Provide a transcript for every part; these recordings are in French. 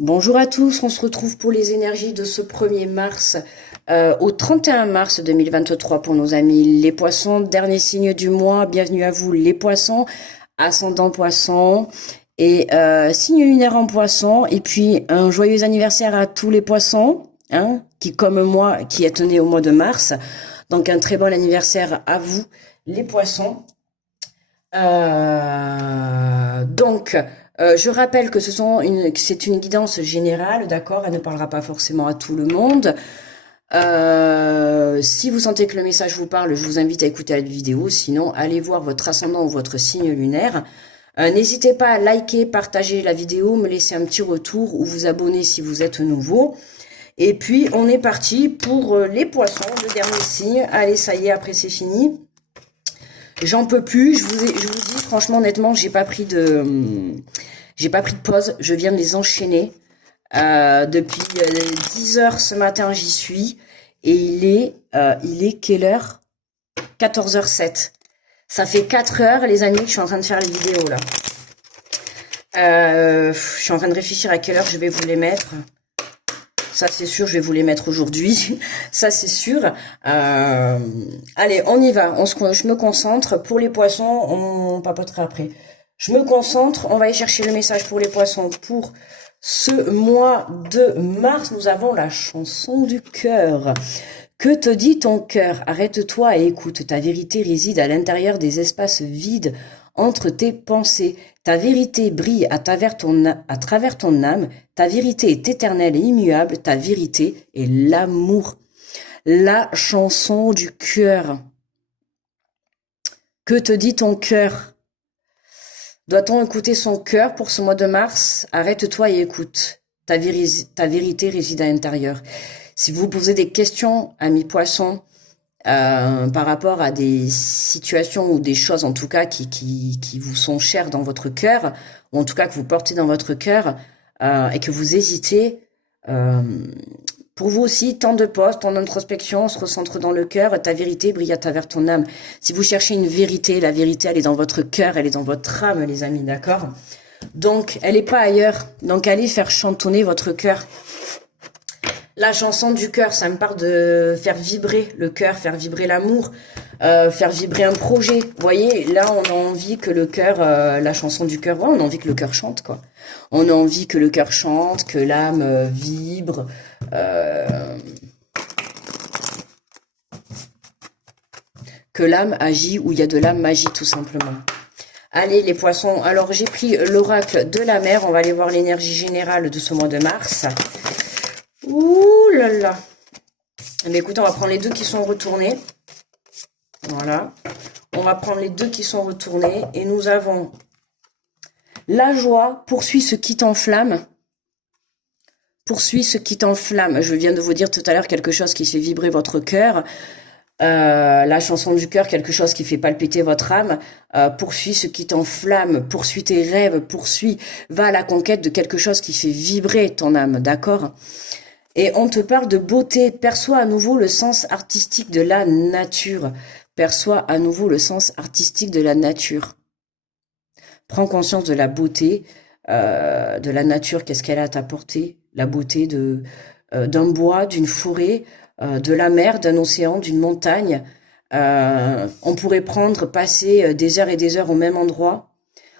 Bonjour à tous, on se retrouve pour les énergies de ce 1er mars au 31 mars 2023 pour nos amis les poissons, dernier signe du mois, bienvenue à vous les poissons, ascendant poisson et signe lunaire en poisson, et puis un joyeux anniversaire à tous les poissons, hein, qui comme moi, qui êtes nés au mois de mars, donc un très bon anniversaire à vous les poissons. Je rappelle que c'est une guidance générale, d'accord? Elle ne parlera pas forcément à tout le monde. Si vous sentez que le message vous parle, je vous invite à écouter la vidéo. Sinon, allez voir votre ascendant ou votre signe lunaire. N'hésitez pas à liker, partager la vidéo, me laisser un petit retour ou vous abonner si vous êtes nouveau. Et puis, on est parti pour les poissons, le dernier signe. Allez, ça y est, après c'est fini. J'en peux plus, je vous dis franchement honnêtement, j'ai pas pris de pause, je viens de les enchaîner. Depuis 10 heures ce matin, j'y suis et il est quelle heure? 14h07. Ça fait 4 heures les amis que je suis en train de faire les vidéos là. Je suis en train de réfléchir à quelle heure je vais vous les mettre. Ça, c'est sûr, je vais vous les mettre aujourd'hui. Ça, c'est sûr. Allez, on y va. Je me concentre. Pour les poissons, on papotera après. Je me concentre. On va aller chercher le message pour les poissons. Pour ce mois de mars, nous avons la chanson du cœur. Que te dit ton cœur? Arrête-toi et écoute. Ta vérité réside à l'intérieur des espaces vides entre tes pensées. Ta vérité brille à travers ton âme. Ta vérité est éternelle et immuable. Ta vérité est l'amour. La chanson du cœur. Que te dit ton cœur? Doit-on écouter son cœur pour ce mois de mars? Arrête-toi et écoute. Ta vérité réside à l'intérieur. Si vous posez des questions, amis poissons, par rapport à des situations ou des choses en tout cas qui vous sont chères dans votre cœur, ou en tout cas que vous portez dans votre cœur, et que vous hésitez, pour vous aussi, temps de pause, temps d'introspection, on se recentre dans le cœur, ta vérité brille à travers ton âme. Si vous cherchez une vérité, la vérité elle est dans votre cœur, elle est dans votre âme les amis, d'accord? Donc elle est pas ailleurs, donc allez faire chantonner votre cœur. La chanson du cœur, ça me parle de faire vibrer le cœur, faire vibrer l'amour, faire vibrer un projet. Vous voyez, là, on a envie que le cœur, la chanson du cœur, ouais, on a envie que le cœur chante, quoi. On a envie que le cœur chante, que l'âme vibre. Que l'âme agit où il y a de la magie, tout simplement. Allez, les poissons. Alors, j'ai pris l'oracle de la mer. On va aller voir l'énergie générale de ce mois de mars. Ouh là là. Mais écoutez, on va prendre les deux qui sont retournés. Voilà. On va prendre les deux qui sont retournés. Et nous avons la joie poursuit ce qui t'enflamme. Poursuit ce qui t'enflamme. Je viens de vous dire tout à l'heure quelque chose qui fait vibrer votre cœur. La chanson du cœur, quelque chose qui fait palpiter votre âme. Poursuis ce qui t'enflamme, poursuis tes rêves, va à la conquête de quelque chose qui fait vibrer ton âme, d'accord? Et on te parle de beauté, perçois à nouveau le sens artistique de la nature. Perçois à nouveau le sens artistique de la nature. Prends conscience de la beauté de la nature, qu'est-ce qu'elle a à t'apporter? La beauté d'un bois, d'une forêt, de la mer, d'un océan, d'une montagne. On pourrait passer des heures et des heures au même endroit.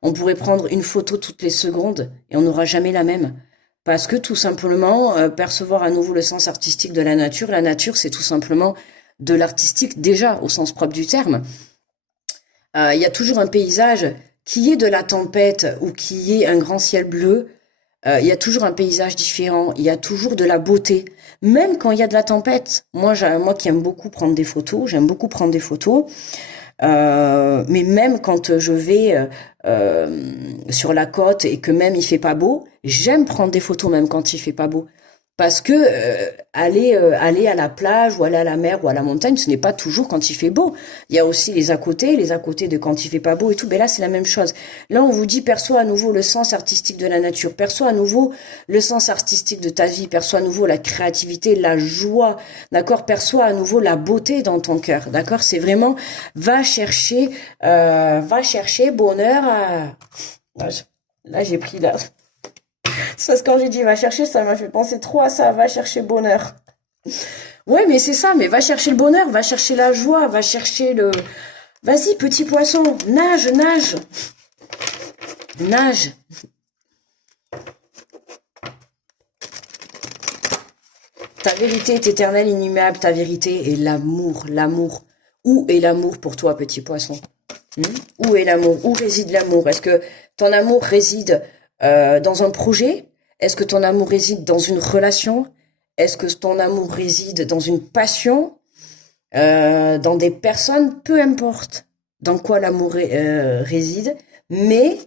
On pourrait prendre une photo toutes les secondes et on n'aura jamais la même. Parce que tout simplement, percevoir à nouveau le sens artistique de la nature, c'est tout simplement de l'artistique déjà au sens propre du terme. Il y a toujours un paysage qui est de la tempête ou qui est un grand ciel bleu. Il y a toujours un paysage différent, il y a toujours de la beauté. Même quand il y a de la tempête, moi qui aime beaucoup prendre des photos, j'aime beaucoup prendre des photos. Mais même quand je vais sur la côte et que même il fait pas beau, j'aime prendre des photos même quand il fait pas beau. Parce que aller à la plage ou aller à la mer ou à la montagne, ce n'est pas toujours quand il fait beau. Il y a aussi les à côté de quand il fait pas beau et tout. Mais là, c'est la même chose. Là, on vous dit, perçois à nouveau le sens artistique de la nature. Perçois à nouveau le sens artistique de ta vie. Perçois à nouveau la créativité, la joie. D'accord? Perçois à nouveau la beauté dans ton cœur. D'accord? C'est vraiment, va chercher bonheur à... Là, j'ai pris là. C'est parce que quand j'ai dit va chercher, ça m'a fait penser trop à ça, va chercher bonheur. Ouais, mais c'est ça, mais va chercher le bonheur, va chercher la joie, va chercher le... Vas-y, petit poisson, nage, nage, nage. Ta vérité est éternelle, inimmuable, ta vérité est l'amour, l'amour. Où est l'amour pour toi, petit poisson? Hmm. Où est l'amour? Où réside l'amour? Est-ce que ton amour réside dans un projet? Est-ce que ton amour réside dans une relation? Est-ce que ton amour réside dans une passion? Dans des personnes? Peu importe dans quoi l'amour réside, mais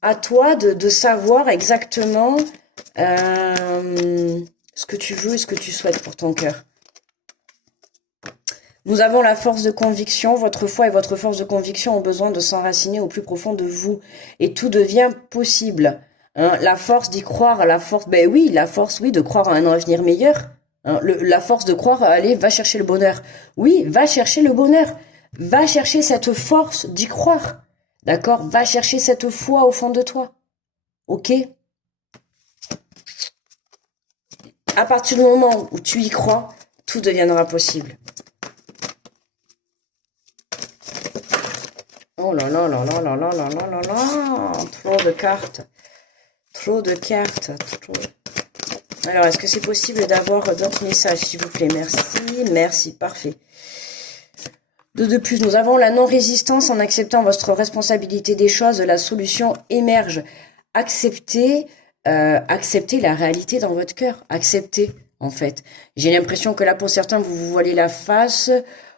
à toi de savoir exactement ce que tu veux et ce que tu souhaites pour ton cœur. Nous avons la force de conviction. Votre foi et votre force de conviction ont besoin de s'enraciner au plus profond de vous. Et tout devient possible. Hein, la force d'y croire, la force, ben oui, la force, oui, de croire à un avenir meilleur. Hein, la force de croire, allez, va chercher le bonheur. Oui, va chercher le bonheur. Va chercher cette force d'y croire. D'accord? Va chercher cette foi au fond de toi. Ok? À partir du moment où tu y crois, tout deviendra possible. Oh là là là là là là là là là là, trop de cartes, trop de cartes, trop... Alors, est-ce que c'est possible d'avoir d'autres messages, s'il vous plaît? Merci, merci, parfait. De plus, nous avons la non-résistance en acceptant votre responsabilité des choses, la solution émerge. Acceptez, acceptez la réalité dans votre cœur, acceptez, en fait. J'ai l'impression que là, pour certains, vous vous voilez la face,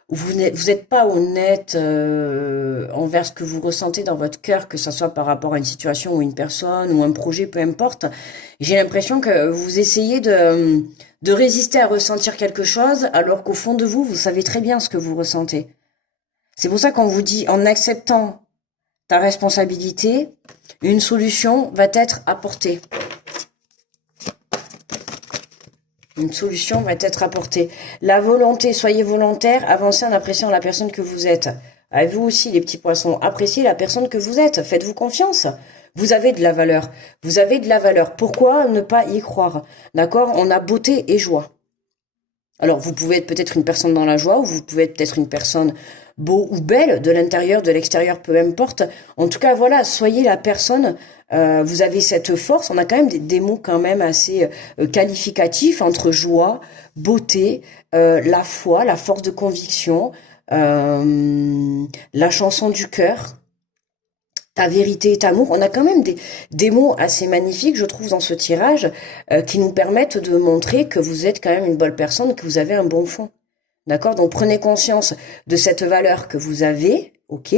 vous n'êtes pas honnête envers ce que vous ressentez dans votre cœur, que ce soit par rapport à une situation ou une personne ou un projet, peu importe. J'ai l'impression que vous essayez de résister à ressentir quelque chose, alors qu'au fond de vous, vous savez très bien ce que vous ressentez. C'est pour ça qu'on vous dit, en acceptant ta responsabilité, une solution va être apportée. Une solution va être apportée. La volonté, soyez volontaire, avancez en appréciant la personne que vous êtes. À vous aussi, les petits poissons, appréciez la personne que vous êtes. Faites-vous confiance. Vous avez de la valeur. Vous avez de la valeur. Pourquoi ne pas y croire? D'accord? On a beauté et joie. Alors, vous pouvez être peut-être une personne dans la joie, ou vous pouvez être peut-être une personne beau ou belle, de l'intérieur, de l'extérieur, peu importe. En tout cas, voilà, soyez la personne, vous avez cette force. On a quand même des mots quand même assez qualificatifs entre joie, beauté, la foi, la force de conviction, la chanson du cœur, ta vérité et amour. On a quand même des mots assez magnifiques, je trouve, dans ce tirage, qui nous permettent de montrer que vous êtes quand même une bonne personne, que vous avez un bon fond. D'accord? Donc prenez conscience de cette valeur que vous avez, ok,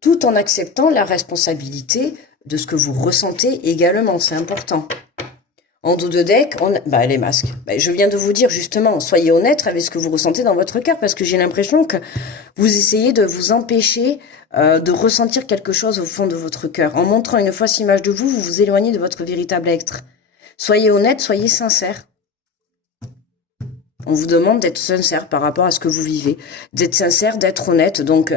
tout en acceptant la responsabilité de ce que vous ressentez également, c'est important. En dos de deck, les masques. Je viens de vous dire justement, soyez honnête avec ce que vous ressentez dans votre cœur, parce que j'ai l'impression que vous essayez de vous empêcher de ressentir quelque chose au fond de votre cœur. En montrant une fausse image de vous, vous vous éloignez de votre véritable être. Soyez honnête, soyez sincère. On vous demande d'être sincère par rapport à ce que vous vivez, d'être sincère, d'être honnête. Donc,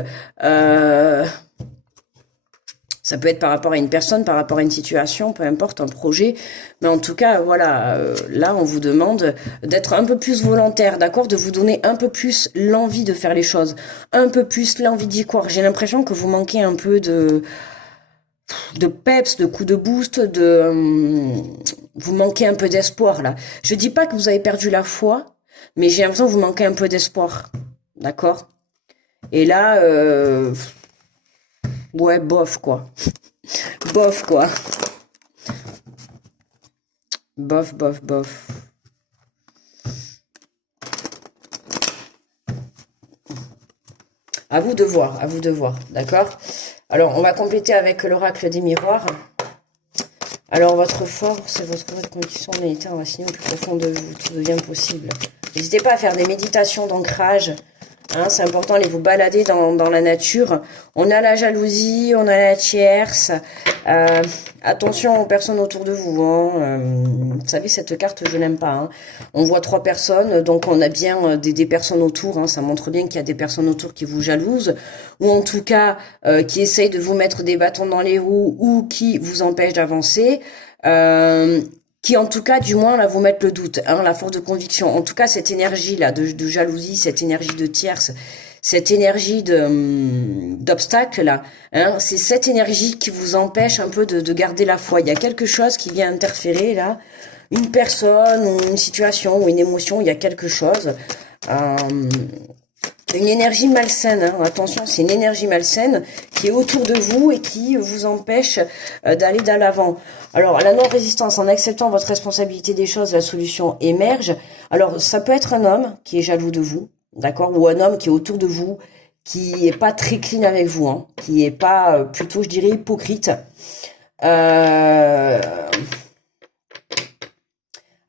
ça peut être par rapport à une personne, par rapport à une situation, peu importe, un projet. Mais en tout cas, voilà, là, on vous demande d'être un peu plus volontaire, d'accord? De vous donner un peu plus l'envie de faire les choses, un peu plus l'envie d'y croire. J'ai l'impression que vous manquez un peu de peps, de coup de boost, vous manquez un peu d'espoir, là. Je dis pas que vous avez perdu la foi, mais j'ai l'impression que vous manquez un peu d'espoir. D'accord? Et là, ouais, bof, quoi. Bof, quoi. Bof, bof, bof. À vous de voir, d'accord? Alors, on va compléter avec l'oracle des miroirs. Alors, votre force et votre condition méditer enracinée au plus profond de vous, tout devient possible. N'hésitez pas à faire des méditations d'ancrage. Hein, c'est important, allez vous balader dans la nature. On a la jalousie, on a la tierce. Attention aux personnes autour de vous. Hein. Vous savez, cette carte, je l'aime pas. Hein. On voit 3 personnes, donc on a bien des personnes autour. Hein. Ça montre bien qu'il y a des personnes autour qui vous jalousent, ou en tout cas qui essayent de vous mettre des bâtons dans les roues, ou qui vous empêchent d'avancer. qui en tout cas, du moins, là, vous mettent le doute, hein, la force de conviction. En tout cas, cette énergie-là de jalousie, cette énergie de tierce, cette énergie d'obstacle, là, hein, c'est cette énergie qui vous empêche un peu de garder la foi. Il y a quelque chose qui vient interférer, là, une personne, ou une situation, ou une émotion, il y a quelque chose. Une énergie malsaine, hein. Attention, c'est une énergie malsaine qui est autour de vous et qui vous empêche d'aller de l'avant. Alors, la non-résistance, en acceptant votre responsabilité des choses, la solution émerge. Alors, ça peut être un homme qui est jaloux de vous, d'accord, ou un homme qui est autour de vous, qui est pas très clean avec vous, hein, qui est pas, plutôt, je dirais, hypocrite.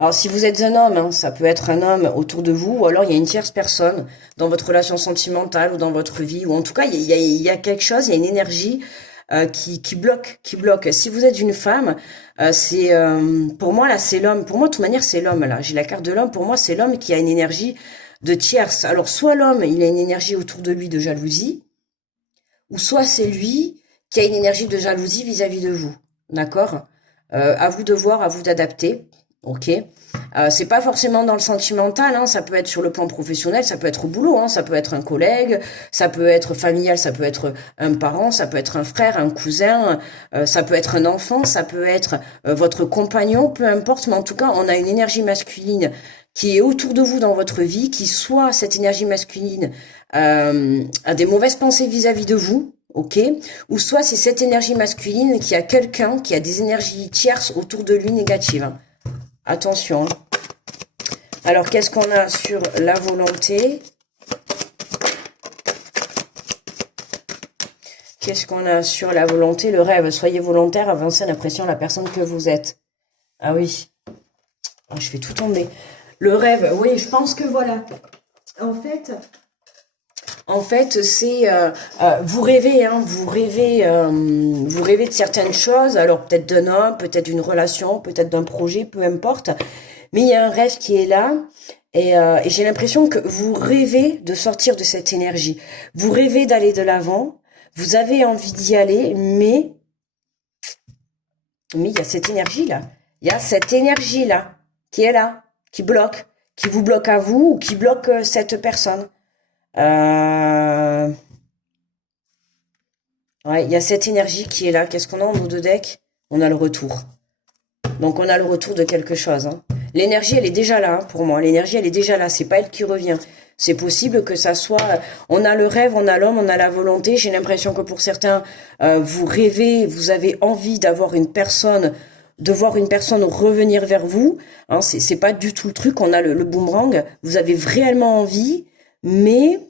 Alors, si vous êtes un homme, hein, ça peut être un homme autour de vous, ou alors il y a une tierce personne dans votre relation sentimentale ou dans votre vie, ou en tout cas, il y a quelque chose, il y a une énergie qui bloque, qui bloque. Si vous êtes une femme, c'est pour moi là, c'est l'homme. Pour moi, de toute manière, c'est l'homme là. J'ai la carte de l'homme. Pour moi, c'est l'homme qui a une énergie de tierce. Alors, soit l'homme, il a une énergie autour de lui de jalousie, ou soit c'est lui qui a une énergie de jalousie vis-à-vis de vous. D'accord? À vous de voir, à vous d'adapter. Ok, c'est pas forcément dans le sentimental, hein, ça peut être sur le plan professionnel, ça peut être au boulot, hein, ça peut être un collègue, ça peut être familial, ça peut être un parent, ça peut être un frère, un cousin, ça peut être un enfant, ça peut être votre compagnon, peu importe, mais en tout cas, on a une énergie masculine qui est autour de vous dans votre vie, qui soit cette énergie masculine a des mauvaises pensées vis-à-vis de vous, ok, ou soit c'est cette énergie masculine qui a quelqu'un qui a des énergies tierces autour de lui négatives. Hein. Attention. Alors, qu'est-ce qu'on a sur la volonté? Qu'est-ce qu'on a sur la volonté? Le rêve. Soyez volontaire, avancez en appréciant la personne que vous êtes. Ah oui. Oh, je fais tout tomber. Le rêve, oui, je pense que voilà. En fait, c'est vous rêvez, hein, vous rêvez de certaines choses. Alors peut-être d'un homme, peut-être d'une relation, peut-être d'un projet, peu importe. Mais il y a un rêve qui est là, et j'ai l'impression que vous rêvez de sortir de cette énergie. Vous rêvez d'aller de l'avant. Vous avez envie d'y aller, mais il y a cette énergie là. Il y a cette énergie là qui est là, qui vous bloque à vous ou qui bloque cette personne. Ouais, il y a cette énergie qui est là. Qu'est-ce qu'on a en haut de deck? On a le retour. Donc on a le retour de quelque chose. Hein. L'énergie, elle est déjà là, hein, pour moi. L'énergie, elle est déjà là. C'est pas elle qui revient. C'est possible que ça soit... On a le rêve, on a l'homme, on a la volonté. J'ai l'impression que pour certains, vous rêvez, vous avez envie d'avoir une personne, de voir une personne revenir vers vous. Hein, c'est pas du tout le truc. On a le boomerang. Vous avez réellement envie, mais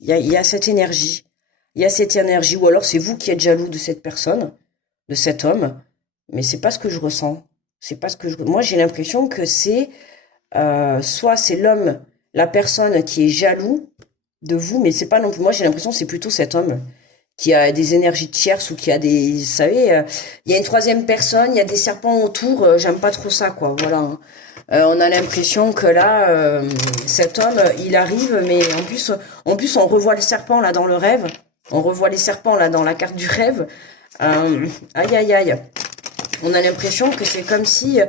il y a cette énergie. Il y a cette énergie. Ou alors c'est vous qui êtes jaloux de cette personne, de cet homme. Mais c'est pas ce que je ressens. C'est pas ce que je... Moi, j'ai l'impression que c'est... soit c'est l'homme, la personne qui est jaloux de vous, mais c'est pas non plus... Moi, j'ai l'impression que c'est plutôt cet homme qui a des énergies tierces ou qui a des... Vous savez, il y a une troisième personne, il y a des serpents autour. J'aime pas trop ça, quoi. Voilà. Hein. On a l'impression que là, cet homme, il arrive, mais en plus, on revoit le serpent, là, dans le rêve. On revoit les serpents, là, dans la carte du rêve. Aïe, aïe, aïe. On a l'impression que c'est comme si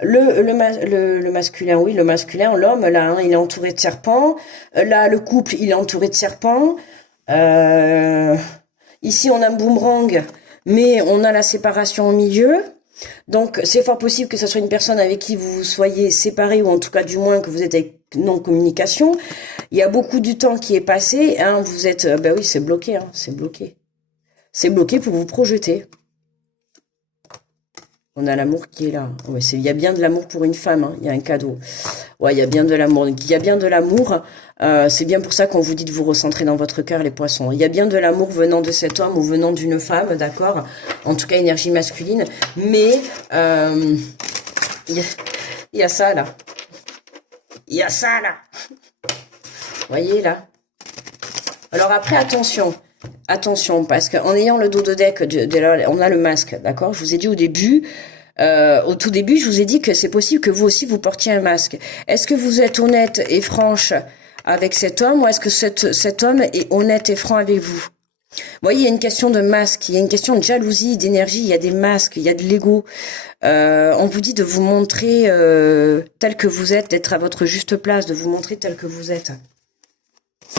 le masculin, oui, le masculin, l'homme, là, hein, il est entouré de serpents. Là, le couple, il est entouré de serpents. Ici, on a un boomerang, mais on a la séparation au milieu. Donc, c'est fort possible que ce soit une personne avec qui vous soyez séparés, ou en tout cas, du moins, que vous êtes avec non-communication. Il y a beaucoup du temps qui est passé. Hein, vous êtes... ben oui, c'est bloqué, hein, c'est bloqué. C'est bloqué pour vous projeter. On a l'amour qui est là. Ouais, il y a bien de l'amour pour une femme. Hein. Il y a un cadeau. Ouais, il y a bien de l'amour. Il y a bien de l'amour. C'est bien pour ça qu'on vous dit de vous recentrer dans votre cœur, les poissons. Il y a bien de l'amour venant de cet homme ou venant d'une femme, d'accord? En tout cas, énergie masculine. Mais il y a ça là. Il y a ça là. Voyez là. Alors après, attention. Attention, parce qu'en ayant le dos de deck, on a le masque, d'accord? Je vous ai dit au début, au tout début, je vous ai dit que c'est possible que vous aussi vous portiez un masque. Est-ce que vous êtes honnête et franche avec cet homme, ou est-ce que cet homme est honnête et franc avec vous? Vous voyez, il y a une question de masque, il y a une question de jalousie, d'énergie, il y a des masques, il y a de l'ego. On vous dit de vous montrer tel que vous êtes, d'être à votre juste place, de vous montrer tel que vous êtes.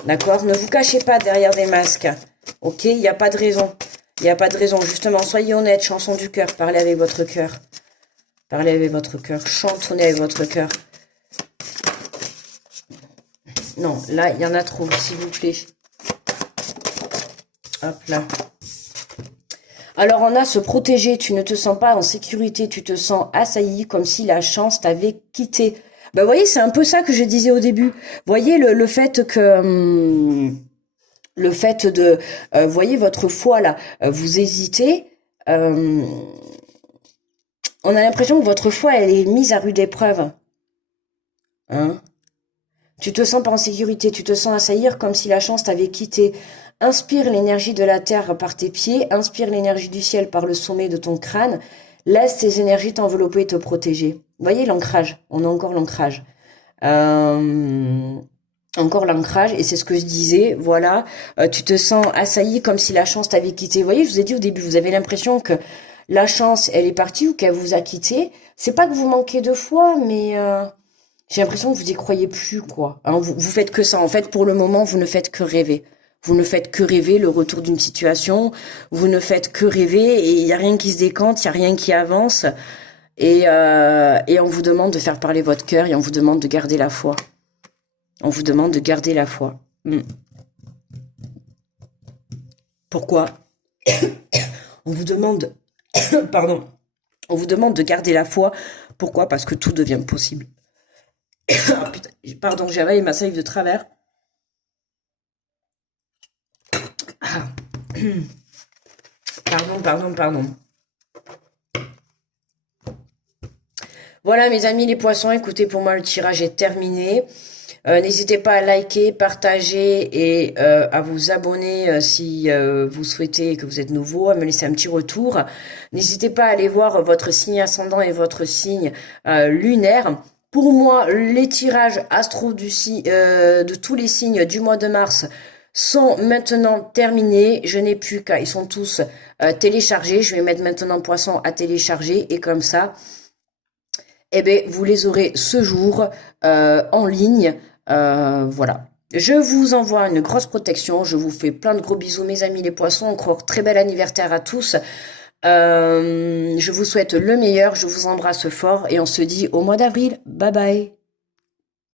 D'accord? Ne vous cachez pas derrière des masques. Ok? Il n'y a pas de raison. Il n'y a pas de raison. Justement, soyez honnête, chanson du cœur, parlez avec votre cœur. Parlez avec votre cœur, chantonnez avec votre cœur. Non, là, il y en a trop, s'il vous plaît. Hop là. Alors, on a se protéger, tu ne te sens pas en sécurité, tu te sens assailli comme si la chance t'avait quitté. Ben, vous voyez, c'est un peu ça que je disais au début. Vous voyez, le fait que... le fait de... voyez, votre foi, là, vous hésitez. On a l'impression que votre foi, elle est mise à rude épreuve. Hein? Tu te sens pas en sécurité, tu te sens assaillir comme si la chance t'avait quitté. Inspire l'énergie de la terre par tes pieds, inspire l'énergie du ciel par le sommet de ton crâne. Laisse ces énergies t'envelopper et te protéger. Vous voyez l'ancrage, on a encore l'ancrage. Encore l'ancrage, et c'est ce que je disais, voilà. Tu te sens assailli comme si la chance t'avait quitté. Vous voyez, je vous ai dit au début, vous avez l'impression que la chance, elle est partie ou qu'elle vous a quitté. C'est pas que vous manquez de foi, mais... j'ai l'impression que vous y croyez plus, quoi. Hein, vous faites que ça. En fait, pour le moment, vous ne faites que rêver. Vous ne faites que rêver le retour d'une situation. Vous ne faites que rêver et il n'y a rien qui se décante, il n'y a rien qui avance. Et on vous demande de faire parler votre cœur et on vous demande de garder la foi. On vous demande de garder la foi. Pourquoi? On vous demande... Pardon. On vous demande de garder la foi. Pourquoi? Parce que tout devient possible. Ah, putain, pardon, j'ai avalé ma salive de travers. Ah. Pardon. Voilà mes amis les poissons, écoutez, pour moi le tirage est terminé. N'hésitez pas à liker, partager et à vous abonner si vous souhaitez et que vous êtes nouveau, à me laisser un petit retour. N'hésitez pas à aller voir votre signe ascendant et votre signe lunaire. Pour moi, les tirages astro de tous les signes du mois de mars sont maintenant terminés. Je n'ai plus qu'à... Ils sont tous téléchargés. Je vais mettre maintenant poisson à télécharger. Et comme ça, eh bien, vous les aurez ce jour en ligne. Voilà. Je vous envoie une grosse protection. Je vous fais plein de gros bisous, mes amis les poissons. Encore très bel anniversaire à tous. Je vous souhaite le meilleur. Je vous embrasse fort. Et on se dit au mois d'avril. Bye bye.